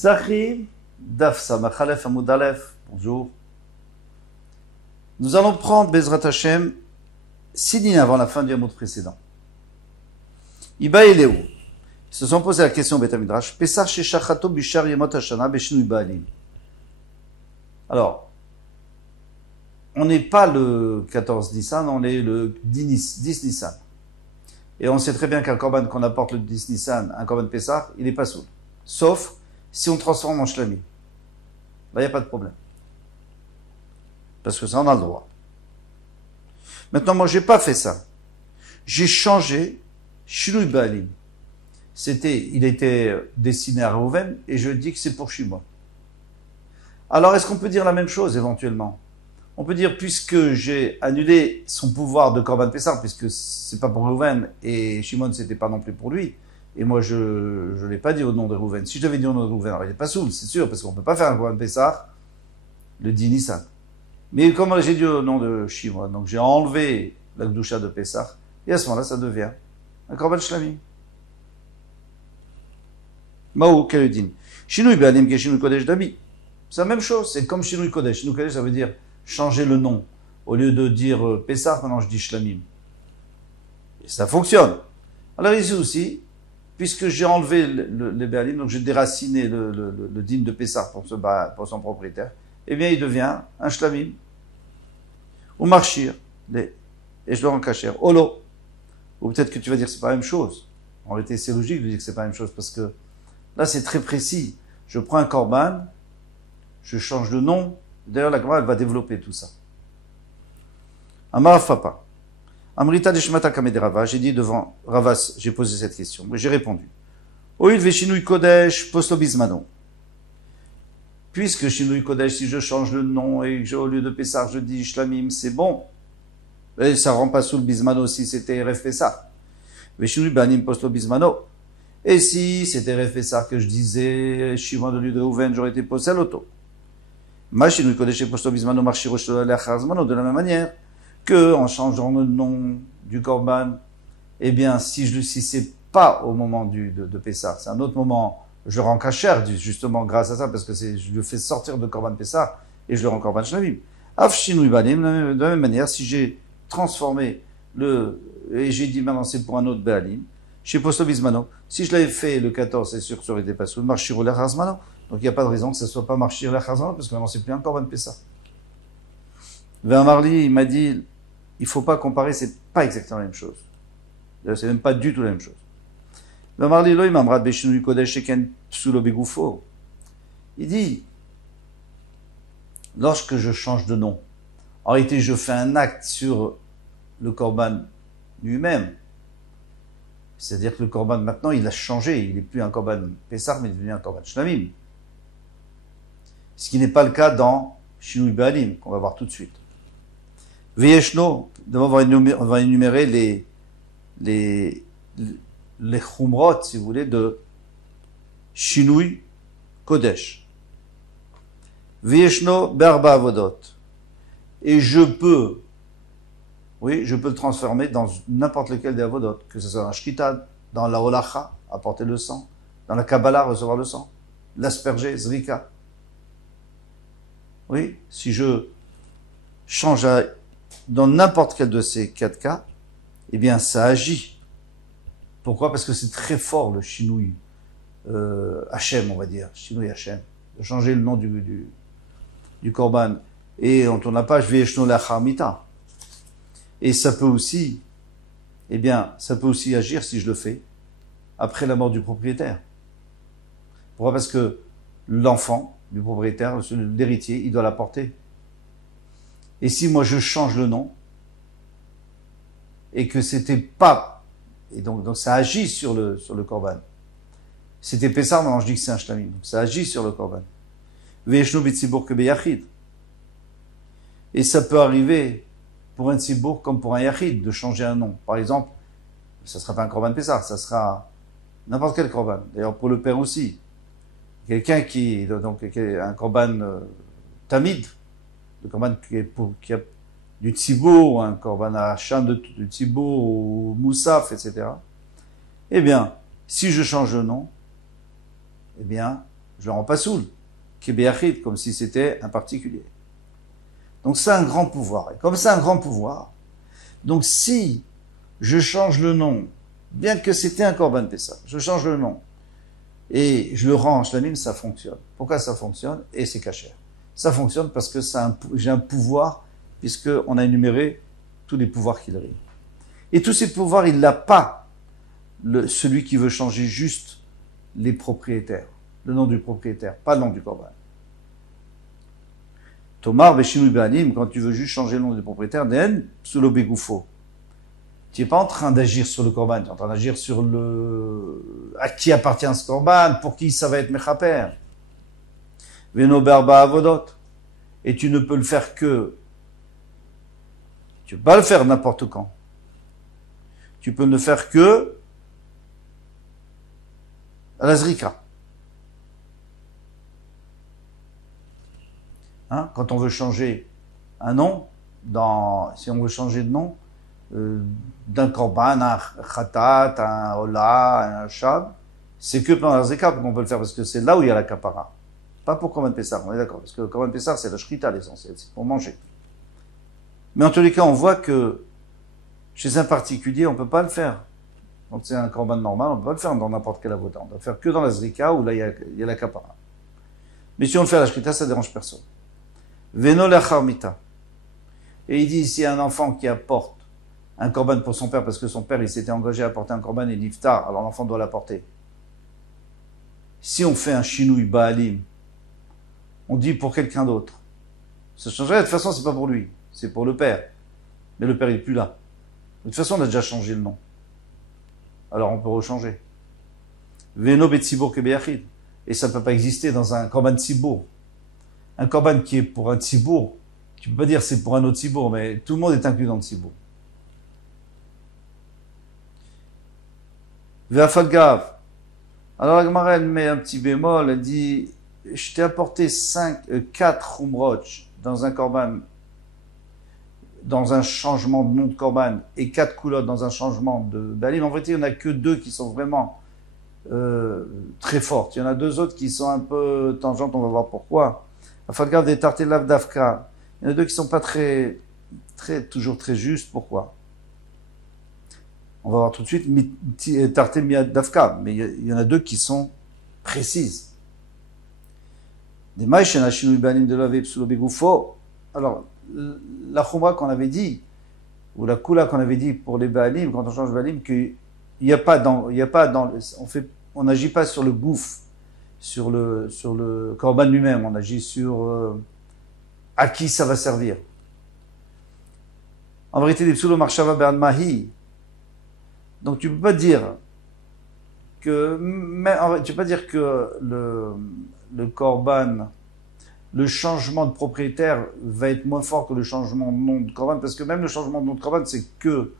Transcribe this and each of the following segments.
Zachim, Daf Samachalef Amoudalef, bonjour. Nous allons prendre Bezrat Hashem 6 lignes avant la fin du Hamoud précédent. Iba et Léo se sont posé la question Beth Midrash, Pesach Shechachato Bishar Yemot Hashana Beshinui Baalim. Alors, on n'est pas le 14 Nissan, on est le 10 Nissan. Et on sait très bien qu'un korban qu'on apporte le 10 Nissan, un korban Pesach, il n'est pas soul. Sauf si on transforme en shlami. Là, il n'y a pas de problème. Parce que ça, on a le droit. Maintenant, moi, j'ai pas fait ça. J'ai changé Shinui Baalim. Il était destiné à Reuven, et je dis que c'est pour Shimon. Alors, est-ce qu'on peut dire la même chose, éventuellement? On peut dire, puisque j'ai annulé son pouvoir de Korban Pessah, puisque c'est pas pour Reuven, et Shimon, c'était pas non plus pour lui, et moi, je l'ai pas dit au nom de Reuven. Si je l'avais dit au nom de Reuven, alors il n'est pas soul, c'est sûr, parce qu'on peut pas faire un Korban Pessah le 10 Nissan. Mais comme j'ai dit au nom de Shimon, donc j'ai enlevé la Gdusha de Pessah, et à ce moment-là, ça devient un Korban Shlami. Maou, Keludin. Shinui Baalim, qui est Shinui Kodesh Dami. C'est la même chose, c'est comme Shinui Kodesh. Shinui Kodesh, ça veut dire changer le nom. Au lieu de dire Pessah, maintenant je dis Shlamim. Et ça fonctionne. Alors ici aussi, puisque j'ai enlevé le Baalim, donc j'ai déraciné le din de Pessah pour son propriétaire, eh bien il devient un Shlamim. Ou Marchir, et je le rends cacher. Olo. Ou peut-être que tu vas dire que c'est pas la même chose. En réalité, c'est logique de dire que c'est pas la même chose, parce que là, c'est très précis. Je prends un korban, je change de nom. D'ailleurs, la Gemara, elle va développer tout ça. Amar Fapa. Amrita Deshmata Kameh Rava. J'ai dit devant Ravas, j'ai posé cette question. J'ai répondu. Oil Veshinui Kodesh Poslo Bismano. Puisque Shinui Kodesh, si je change le nom et que au lieu de Pessah, je dis Shlamim, c'est bon. Et ça rend pas sous le Bismano si c'était Ref Pessah. Veshinui Banim Poslo Bismano. Et si c'était Ref Pessah que je disais Shimon de lui de Reuven, j'aurais été posé à l'auto. De la même manière que en changeant le nom du korban, eh bien, si c'est pas au moment de Pessah, c'est un autre moment, je rends kasher, justement, grâce à ça, parce que je le fais sortir de korban Pessah, et je le rends korban shlamim. De la même manière, si j'ai transformé et j'ai dit maintenant c'est pour un autre Baalim, chez Posto Bismano, si je l'avais fait le 14, c'est sûr que ça aurait été pas sous le Marchir Lech Hazmano. Donc il n'y a pas de raison que ce ne soit pas Marchir Lech Hazmano, parce que maintenant c'est plus un Korban Pessah. Vers Marli, il m'a dit, il faut pas comparer, c'est pas exactement la même chose. C'est même pas du tout la même chose. Vers Marli, lo imamrad beshinui kodesh sheken psulo begoufo. Il dit, lorsque je change de nom, en réalité je fais un acte sur le Korban lui-même. C'est-à-dire que le korban, maintenant, il a changé. Il n'est plus un korban Pessah, mais il est devenu un korban Shlamim. Ce qui n'est pas le cas dans Shinui Baalim, qu'on va voir tout de suite. Veyeshno, d'abord, on va énumérer les chumrot, si vous voulez, de Shinui Kodesh. Veyeshno berba avodot. Et je peux le transformer dans n'importe lequel des avodot, que ce soit dans la shkita, dans la holacha, apporter le sang, dans la kabbalah, recevoir le sang, l'asperger, zrika. Oui, si je change dans n'importe quel de ces 4 cas, eh bien, ça agit. Pourquoi? Parce que c'est très fort, le shinui Hachem, on va dire, shinui Hachem, de changer le nom du korban. Et on tourne la page, v'yeshno lachar mita. Et ça peut aussi agir si je le fais après la mort du propriétaire. Pourquoi? Parce que l'enfant du propriétaire, l'héritier, il doit l'apporter. Et si moi je change le nom, et que c'était pas, et donc ça agit sur le korban. C'était Pessah, maintenant je dis que c'est un shlamim. Donc ça agit sur le korban. Ve'eshnu b'tzibour ke beyachid. Et ça peut arriver pour un tzibour comme pour un yachid, de changer un nom. Par exemple, ça ne sera pas un korban Pessah, ça sera n'importe quel korban. D'ailleurs, pour le père aussi. Quelqu'un qui a un korban tamid, le korban qui a du tzibour, un korban à Hacham du tzibour, ou moussaf, etc. Eh bien, si je change de nom, eh bien, je le rends pas soul, kébéachid, comme si c'était un particulier. Donc c'est un grand pouvoir. Et comme c'est un grand pouvoir, donc si je change le nom, bien que c'était un Korban Pessah, je change le nom, et je le rends en shlamim, ça fonctionne. Pourquoi ça fonctionne? Et c'est cachère. Ça fonctionne parce que j'ai un pouvoir, puisqu'on a énuméré tous les pouvoirs qu'il a. Et tous ces pouvoirs, il n'a pas celui qui veut changer juste les propriétaires, le nom du propriétaire, pas le nom du Korban. Tomar Beshinui Baalim, quand tu veux juste changer le nom du propriétaire, Nen, sous le Begoufo. Tu n'es pas en train d'agir sur le Korban, tu es en train d'agir sur à qui appartient ce Korban, pour qui ça va être Mechaper. Veno Berba Avodot. Et tu ne peux le faire tu ne peux pas le faire n'importe quand. Tu peux ne le faire que à la Zrika. Quand on veut changer un nom, si on veut changer de nom, d'un korban, un khatat, un hola, un shab, c'est que pendant la zeka qu'on peut le faire, parce que c'est là où il y a la kapara. Pas pour Korban Pessah, on est d'accord, parce que le Korban Pessah, c'est la shrita l'essentiel, c'est pour manger. Mais en tous les cas, on voit que chez un particulier, on peut pas le faire. Quand c'est un korban normal, on peut pas le faire dans n'importe quel avoda. On doit le faire que dans la zrika, où là, il y a la kapara. Mais si on le fait à la shrita, ça dérange personne. Veno lachar mita. Et il dit, ici, un enfant qui apporte un korban pour son père, parce que son père, il s'était engagé à apporter un korban et niftar, alors l'enfant doit l'apporter. Si on fait un shinui baalim, on dit pour quelqu'un d'autre. Ça changerait, de toute façon, c'est pas pour lui, c'est pour le père. Mais le père, il est plus là. De toute façon, on a déjà changé le nom. Alors on peut rechanger. Veno betsibour kebeyachid. Et ça ne peut pas exister dans un korban tsibour. Un korban qui est pour un tsibour, tu peux pas dire c'est pour un autre tsibour, mais tout le monde est inclus dans le tsibour. Ve'afalgav. Alors la Gemara, elle met un petit bémol, elle dit, je t'ai apporté 4 khumroch dans un korban, dans un changement de nom de korban, et 4 coulottes dans un changement de balim. En vérité, il n'y en a que 2 qui sont vraiment très fortes. Il y en a 2 autres qui sont un peu tangentes, on va voir pourquoi. Afalgav des tartelav d'Afka. Il y en a 2 qui sont pas toujours très justes. Pourquoi? On va voir tout de suite tartel miad d'Afka, mais il y en a 2 qui sont précises. Des maïchen hachinui banim de lavé psulo begoufo. Alors, la khumra qu'on avait dit, ou la kula qu'on avait dit pour les baalim, quand on change baalim, qu'il n'y a pas on n'agit pas sur le gouffre, sur le korban lui-même, on agit sur à qui ça va servir. En vérité, les psulo marshava be'al mahi. Donc tu peux pas dire que le korban, le changement de propriétaire va être moins fort que le changement de nom de korban, parce que même le changement de nom de korban, c'est que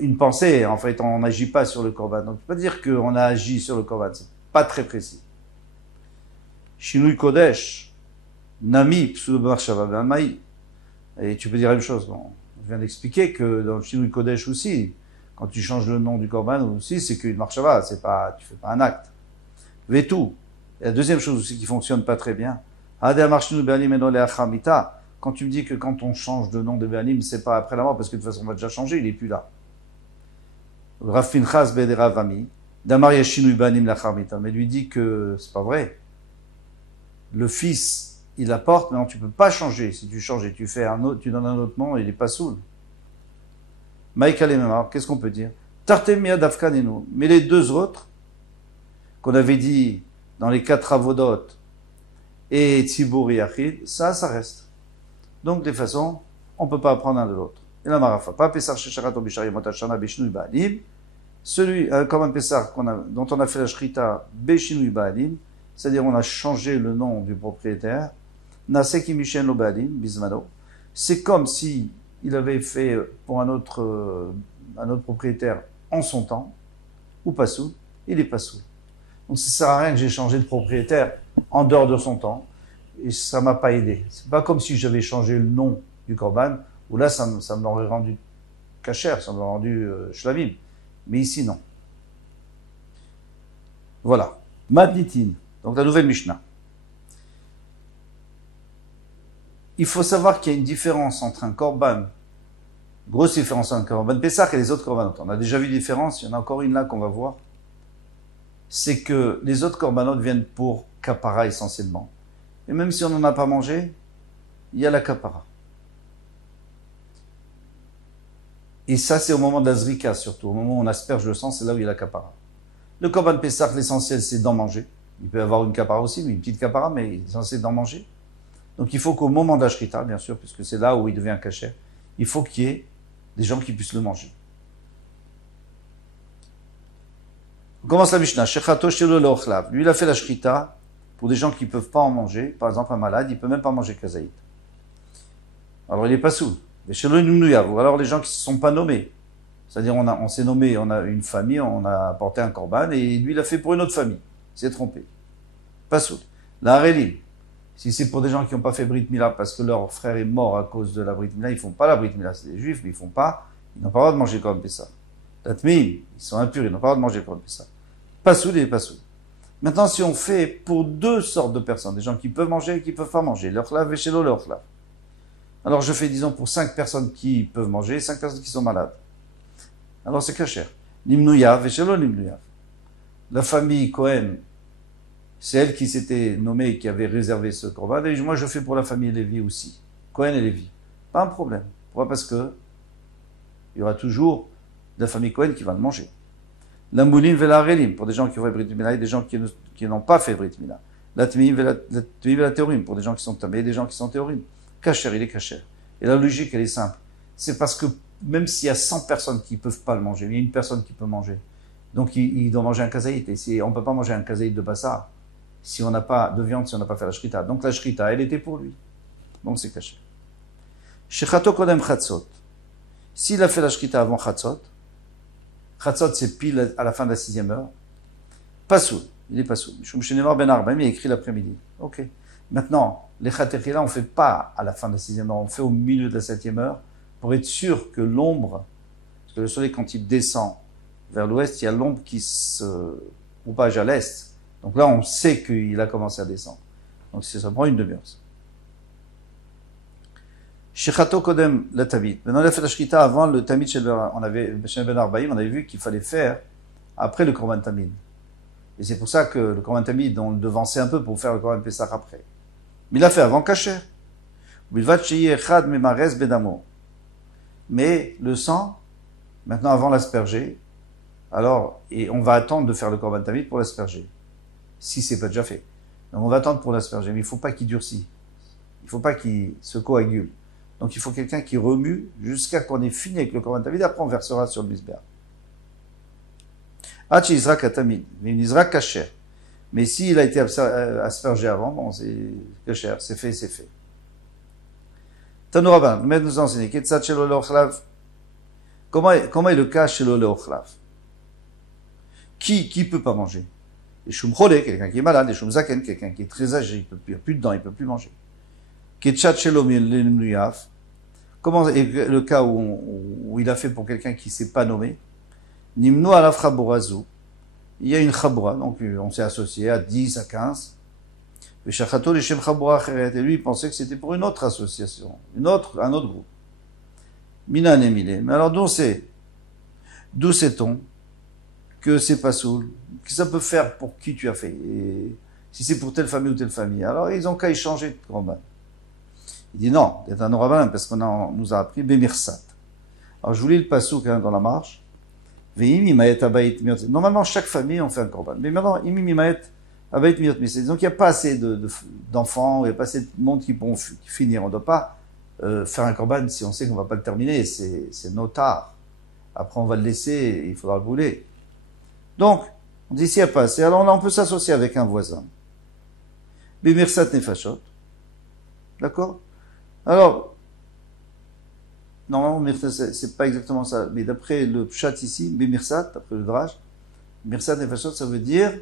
une pensée, en fait, on n'agit pas sur le korban. Donc tu peux pas dire qu'on a agi sur le korban, c'est pas très précis. Shinui Kodesh, Nami, Psulo Marshava Be'almaï. Et tu peux dire la même chose. Bon, je viens d'expliquer que dans le Shinui Kodesh aussi, quand tu changes le nom du korban aussi, c'est qu'une marshava, tu fais pas un acte. Vetou. Et la deuxième chose aussi qui fonctionne pas très bien, quand tu me dis que quand on change de nom de Béalim, c'est pas après la mort, parce que de toute façon on va déjà changer, il est plus là. Rav Pinchas ben Ravami, Damar Yashinu Banim Lachamita, mais lui dit que c'est pas vrai. Le fils, il apporte, mais non, tu peux pas changer. Si tu changes et tu donnes un autre nom, il est pas soul. Maïka Lememar, qu'est-ce qu'on peut dire? Tartemia Dafkanenu. Mais les 2 autres, qu'on avait dit dans les 4 avodot et Tzibur Yachid, ça reste. Donc, de toute façon, on ne peut pas apprendre un de l'autre. Et la Marafa, pas Pessar Shecharato Bishari Motachana Beshinui Baalim, comme un Pessar dont on a fait la Shrita Beshinui Baalim, c'est-à-dire on a changé le nom du propriétaire, Naseki Mishen Lo Baalim, Bismano, c'est comme si il avait fait pour un autre propriétaire en son temps, ou pas sous, il est pas sous. Donc ça sert à rien que j'ai changé de propriétaire en dehors de son temps, et ça m'a pas aidé. C'est pas comme si j'avais changé le nom du korban, où là ça me l'aurait rendu kasher, ça me l'aurait rendu shlavim. Mais ici non. Voilà. Matnitin. Donc la nouvelle Mishnah. Il faut savoir qu'il y a une différence entre un korban, grosse différence entre un korban Pessah et les autres korbanot. On a déjà vu une différence, il y en a encore une là qu'on va voir. C'est que les autres korbanot viennent pour kapara essentiellement. Et même si on n'en a pas mangé, il y a la kapara. Et ça, c'est au moment de la zrika surtout. Au moment où on asperge le sang, c'est là où il y a la kapara. Le korban Pessah, l'essentiel, c'est d'en manger. Il peut y avoir une kapara aussi, mais une petite kapara, mais l'essentiel, c'est d'en manger. Donc il faut qu'au moment de la shrita, bien sûr, puisque c'est là où il devient kasher, il faut qu'il y ait des gens qui puissent le manger. On commence la Mishnah. Shechato shelo leochlav. Lui, il a fait la shrita pour des gens qui ne peuvent pas en manger. Par exemple, un malade, il ne peut même pas manger kazaït. Alors il n'est pas sourd. Ou alors les gens qui ne se sont pas nommés. C'est-à-dire on s'est nommé, on a une famille, on a apporté un korban, et lui il a fait pour une autre famille. Il s'est trompé. Pas sourd. La harelim. Si c'est pour des gens qui n'ont pas fait Brit Mila parce que leur frère est mort à cause de la Brit Mila, ils ne font pas la Brit Mila. C'est des juifs, mais ils n'ont pas le droit de manger comme Pessah. Tatmim, ils sont impurs, ils n'ont pas le droit de manger comme Pessah. Pas soud et pas soud. Maintenant, si on fait pour deux sortes de personnes, des gens qui peuvent manger et qui ne peuvent pas manger, l'ochlav et shelo l'ochlav. Alors je fais, disons, pour 5 personnes qui peuvent manger, 5 personnes qui sont malades. Alors c'est kasher. Nimnuyav et shelo nimnuyav. La famille Cohen, c'est elle qui s'était nommée et qui avait réservé ce korban. Et moi, je fais pour la famille Lévi aussi. Cohen et Lévi. Pas un problème. Pourquoi? Parce que il y aura toujours de la famille Cohen qui va le manger. La moulim velarelim, pour des gens qui ont fait Brit Mila et des gens qui n'ont pas fait Brit Mila. La tmim vela théorim, pour des gens qui sont tamés et des gens qui sont théorim. Kasher, il est kasher. Et la logique, elle est simple. C'est parce que même s'il y a 100 personnes qui ne peuvent pas le manger, il y a une personne qui peut manger. Donc il doit manger un kazaït. Et on ne peut pas manger un kazaït de bassar si on n'a pas de viande, si on n'a pas fait la shrita. Donc la shrita, elle était pour lui. Donc c'est caché. Shechato kodem chatzot. S'il a fait la shrita avant chatzot, chatzot c'est pile à la fin de la 6e heure, pas soul, il est pas soul. Shum shenemar ben arba'im, il a écrit l'après-midi. Ok. Maintenant, les chatechila, on ne fait pas à la fin de la 6e heure, on fait au milieu de la 7e heure, pour être sûr que l'ombre, parce que le soleil quand il descend vers l'ouest, il y a l'ombre qui se propage à l'est. Donc là, on sait qu'il a commencé à descendre. Donc ça prend une demi-heure. Shechato kodem la tamid. Maintenant, il a fait la shrita avant le tamid chez on avait vu qu'il fallait faire après le korban tamid. Et c'est pour ça que le korban tamid, on le devançait un peu pour faire le korban Pessah après. Mais il l'a fait avant kasher. Mais le sang, maintenant avant l'asperger, alors, et on va attendre de faire le korban tamid pour l'asperger. Si c'est pas déjà fait. Donc on va attendre pour l'asperger, mais il ne faut pas qu'il durcisse. Il ne faut pas qu'il se coagule. Donc il faut quelqu'un qui remue jusqu'à qu'on ait fini avec le korban tamid, après on versera sur le misber. Hachi Izrak Atamid, mais une Izrak kasher. Mais s'il a été aspergé avant, bon, c'est kasher, c'est fait, c'est fait. Tanouraban, le maître nous enseigne, Ketsat Shelo Leochlav. Comment est le cas Shelo Leochlav? Qui peut pas manger? Et Shum Chole, quelqu'un qui est malade, et Shum Zaken, quelqu'un qui est très âgé, il n'a plus de dents, il peut plus manger. Ketchat Shelom Lenuyaf. Comment est le cas où il a fait pour quelqu'un qui s'est pas nommé? Nimno ala Chaborazu. Il y a une Chabora, donc on s'est associé à 10, à 15. Et Shachato Leshem Chabora Cheret. Et lui, il pensait que c'était pour une autre association, un autre groupe. Mina Nemile. Mais alors, d'où sait-on que c'est pas soul, que ça peut faire pour qui tu as fait, et si c'est pour telle famille ou telle famille. Alors ils ont qu'à échanger de korban. Il dit non, c'est un oraban parce qu'on nous a appris Bemirsat. Alors je vous lis le pasouk dans la marche. Normalement chaque famille on fait un korban, mais maintenant donc il n'y a pas assez d'enfants, il n'y a pas assez de monde qui pourront finir. On ne doit pas faire un korban si on sait qu'on ne va pas le terminer, c'est notard. Après on va le laisser, et il faudra le brûler. Donc, on dit s'il n'y a pas assez, alors on peut s'associer avec un voisin. Bimirsat nefashot. D'accord? Alors, normalement, c'est pas exactement ça, mais d'après le pshat ici, Bimirsat, d'après le drage, Mirsat nefashot, ça veut dire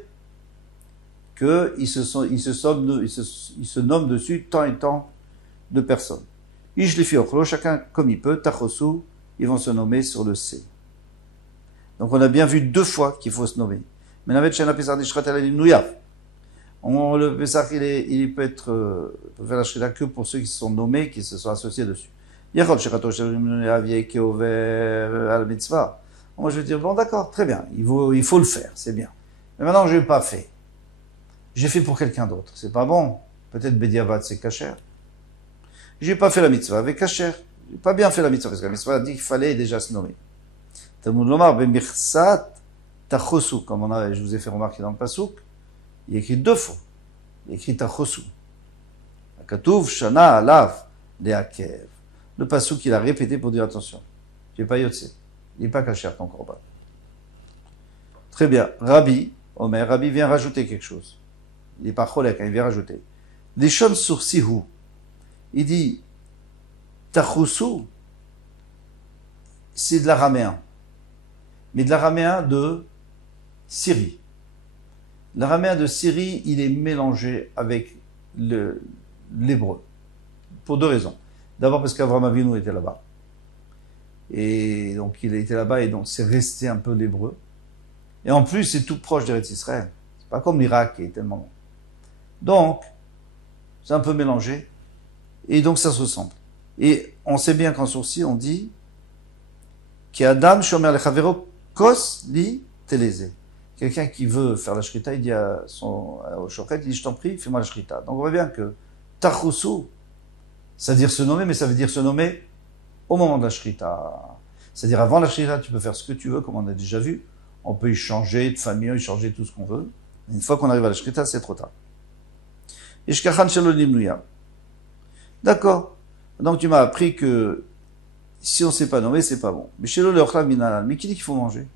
qu'il se nomme dessus tant et tant de personnes. Ish les fiochlo, chacun comme il peut, tachosu, ils vont se nommer sur le C. Donc on a bien vu 2 fois qu'il faut se nommer. Mais Navet Shana Pesach Dishrat Elalim Nouyaf. Le Pessah, il peut faire la shrita que pour ceux qui se sont nommés, qui se sont associés dessus. Moi, je vais dire, bon, d'accord, très bien, il faut le faire, c'est bien. Mais maintenant, je l'ai pas fait. J'ai fait pour quelqu'un d'autre. C'est pas bon. Peut-être Bediavad, c'est kasher. J'ai pas fait la mitzvah avec kasher. J'ai pas bien fait la mitzvah, parce que la mitzvah a dit qu'il fallait déjà se nommer. Talmud Lomar, Bemirsat, Tachosu, comme je vous ai fait remarquer dans le Pasuk, il y a écrit 2 fois. Il y a écrit Tachosu. Katuv, Shana, Alav, Leakev. Le Pasuk, il a répété pour dire attention. Tu n'es pas Yotse. Il n'est pas kasher ton korban. Très bien. Rabbi vient rajouter quelque chose. Il n'est pas cholek, il vient rajouter. Les shon sur sihu. Il dit, Tachosu, c'est de l'araméen. Mais de l'araméen de Syrie. L'araméen de Syrie, il est mélangé avec l'hébreu. Pour 2 raisons. D'abord parce qu'Avraham Avinu était là-bas. Et donc il était là-bas et donc c'est resté un peu l'hébreu. Et en plus, c'est tout proche d'Eretz Israël. C'est pas comme l'Irak qui est tellement long. Donc, c'est un peu mélangé. Et donc ça se ressemble. Et on sait bien qu'en sourcil, on dit qu'Adam shomer lechavero kos li teleze. Quelqu'un qui veut faire la shrita, il dit au shochet, il dit, je t'en prie, fais-moi la shrita. Donc on voit bien que tachusu, ça veut dire se nommer, mais ça veut dire se nommer au moment de la shrita. C'est-à-dire avant la shrita, tu peux faire ce que tu veux, comme on a déjà vu. On peut y changer de famille, y changer tout ce qu'on veut. Une fois qu'on arrive à la shrita, c'est trop tard. Ishkachan shelo nimnuyam. D'accord. Donc tu m'as appris que si on ne s'est pas nommé, c'est pas bon. Mais shelo leochlam minalal. Mais qui dit qu'il faut manger?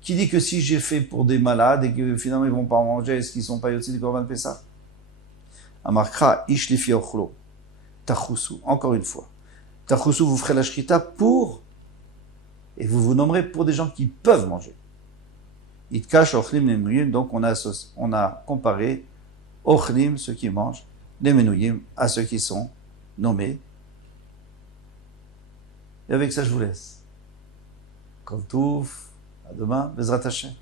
Qui dit que si j'ai fait pour des malades et que finalement ils vont pas manger, est-ce qu'ils sont pas aussi du Korban Pessah? Amarkra ish lifi ochlo. Tachusu. Encore une fois. Tachusu, vous ferez la shrita pour, et vous vous nommerez pour des gens qui peuvent manger. Itkash ochlim nemuyim. Donc on a comparé ochlim, ceux qui mangent, les menuyim, à ceux qui sont nommés. Et avec ça, je vous laisse. Kol Touf. À demain, Bezrat Hashem.